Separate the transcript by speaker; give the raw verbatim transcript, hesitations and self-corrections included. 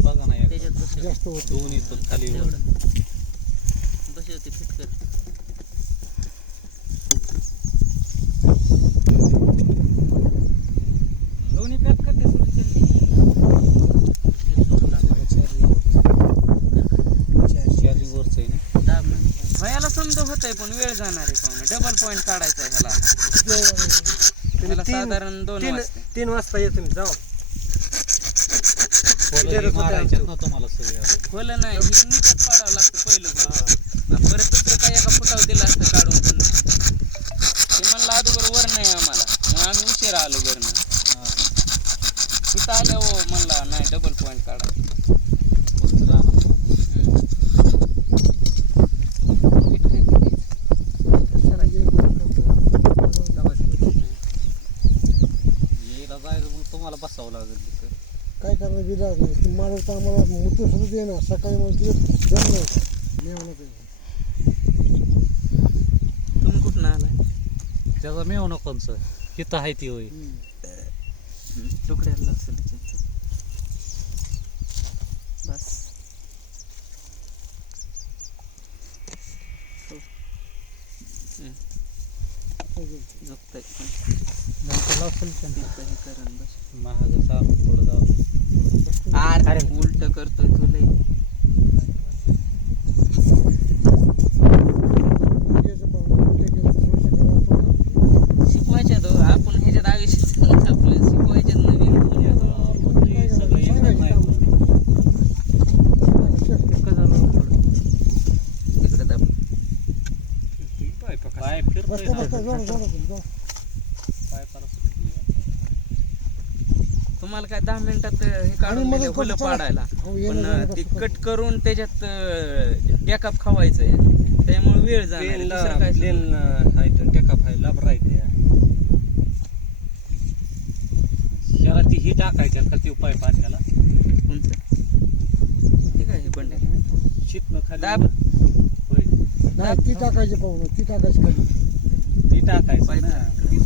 Speaker 1: बघा ना
Speaker 2: त्याच्यात बस
Speaker 3: जास्त होत
Speaker 1: दोन्ही पण खाली
Speaker 2: बस होते फिट कर.
Speaker 4: दोन्ही पॅक करते
Speaker 1: चारी वरच आहे ना.
Speaker 4: भयाला समजा होत आहे पण वेळ जाणार आहे पाहुणे. डबल पॉईंट काढायचा आहे ह्याला. ह्याला साधारण दोन
Speaker 3: तीन
Speaker 4: वाजते.
Speaker 3: तीन वाजता येतो मी जाऊ
Speaker 1: मारायच्यात ना तुम्हाला सगळे
Speaker 4: खोलं नाही हे नीटच पाडावं लागतं पहिलं गोष्ट. परत दुसरं काय एका फुटावर दिलं असतं काढून पण ते म्हणलं अगोदर वर नाही आम्हाला मग आम्ही उशिरा आलो वरनं. तिथं आल्या हो म्हणला नाही डबल पॉईंट काढा.
Speaker 1: तुम्हाला बसावं लागेल तिथं.
Speaker 3: काय करणार विलाज नाही ती मला तर आम्हाला मुतून सुद्धा दे ना सकाळी मला दिवस जम नाही मी म्हणत
Speaker 4: तुम्ही कुठं आलाय?
Speaker 1: त्याचा मेव नकोच हिथं आहे ती होय.
Speaker 4: तुकड्याला असेल बस झोपतंय करण बस.
Speaker 1: महाग चालू थोडं जाऊ.
Speaker 4: अरे उलट करतोय तू लय. शिकवायच्या तो आपण ह्याच्यात आयुष्य आपलं शिकवायच्यात नवीन
Speaker 1: सगळं येणार नाही म्हणून.
Speaker 4: तिकडे दाब.
Speaker 1: पाय फिरतोय
Speaker 3: बसता
Speaker 1: ना.
Speaker 3: बसता जाऊ जाऊ जाऊ
Speaker 1: पाय फार सुटली.
Speaker 4: तुम्हाला काय दहा मिनिटात हे काढून
Speaker 3: मदत
Speaker 4: दिलं
Speaker 3: करतो,
Speaker 4: फुलं
Speaker 3: चला.
Speaker 4: पाडायला
Speaker 3: हो, येणं
Speaker 4: पण
Speaker 3: जाणं
Speaker 4: ते
Speaker 3: कसं
Speaker 4: कट करून त्याच्यात टेकअप खावायचंय त्यामुळे वेळ जाणार आहे. दुसरं काय
Speaker 1: त्याला ती ही टाकायच्या का ती पाय पाण्याला
Speaker 4: कोणतं ठीक आहे हे बंड
Speaker 1: शीतनं खाली
Speaker 4: दाब.
Speaker 1: होय
Speaker 3: नाही ती टाकायची पाहून ती टाकायची खाली
Speaker 1: ती टाकायची ना.